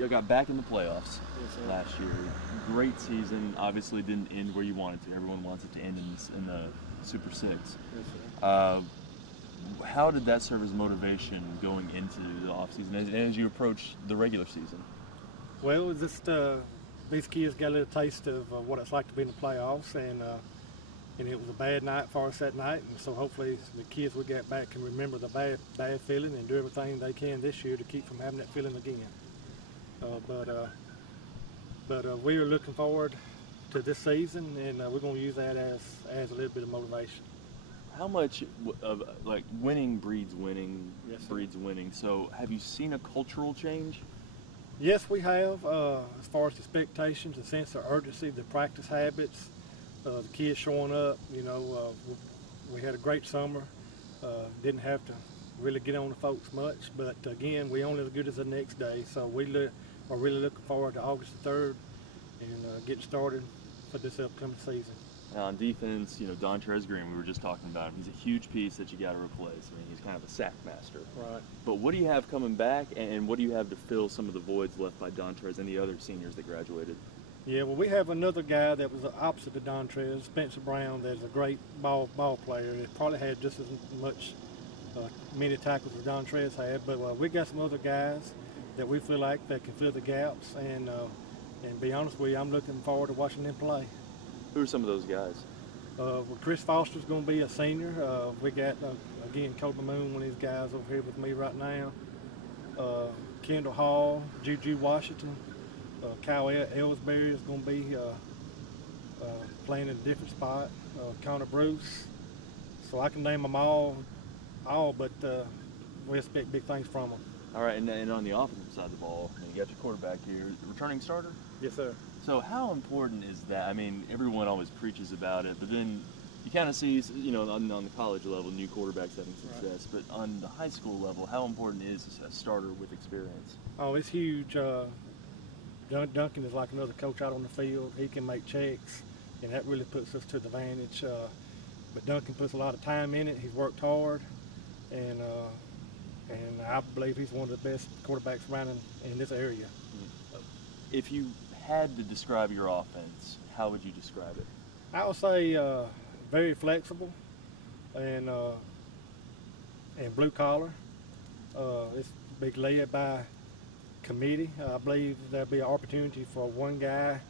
you got back in the playoffs Yes, last year. Great season. Obviously, didn't end where you wanted to. Everyone wants it to end in the Super Six. Yes, How did that serve as motivation going into the offseason as you approach the regular season? well, just these kids got a little taste of what it's like to be in the playoffs, and it was a bad night for us that night, and so hopefully the kids we get back can remember the bad feeling and do everything they can this year to keep from having that feeling again. But we are looking forward to this season, and we're going to use that as a little bit of motivation. How much of winning breeds winning, Yes, sir. breeds winning? So have you seen a cultural change? Yes, we have. As far as the expectations, the sense of urgency, the practice habits, the kids showing up. We had a great summer. Didn't have to really get on the folks much, but again, we only as good as the next day. So we are really looking forward to August the 3rd and getting started for this upcoming season. Now on defense, Dontrez Green, we were just talking about him. He's a huge piece that you got to replace. I mean, he's kind of a sack master. Right. But what do you have coming back, and what do you have to fill some of the voids left by Dontrez and the other seniors that graduated? Yeah, well, we have another guy that was the opposite of Dontrez, Spencer Brown, that's a great ball player. He probably had just as much many tackles as Dontrez had, but we got some other guys that we feel like that can fill the gaps, and be honest with you, I'm looking forward to watching them play. Who are some of those guys? Well, Chris Foster's going to be a senior. We got, again, Kobe Moon, one of these guys over here with me right now. Kendall Hall, Juju Washington, Kyle Ellsbury is going to be playing in a different spot. Connor Bruce. So I can name them all, but we expect big things from them. All right, and on the offensive side of the ball, you got your quarterback here, returning starter? Yes, sir. So how important is that? I mean, everyone always preaches about it, but then you kind of see, on the college level, new quarterbacks having success. Right. But on the high school level, how important is a starter with experience? Oh, it's huge. Duncan is like another coach out on the field. He can make checks, and that really puts us to the advantage. But Duncan puts a lot of time in it. He's worked hard, and I believe he's one of the best quarterbacks around in this area. If you had to describe your offense, how would you describe it? I would say very flexible and blue collar. It's big led by committee. I believe there'll be an opportunity for one guy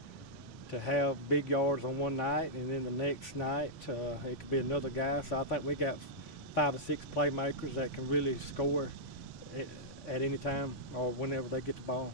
to have big yards on one night, and then the next night it could be another guy. So I think we got 5 or 6 playmakers that can really score at any time or whenever they get the ball.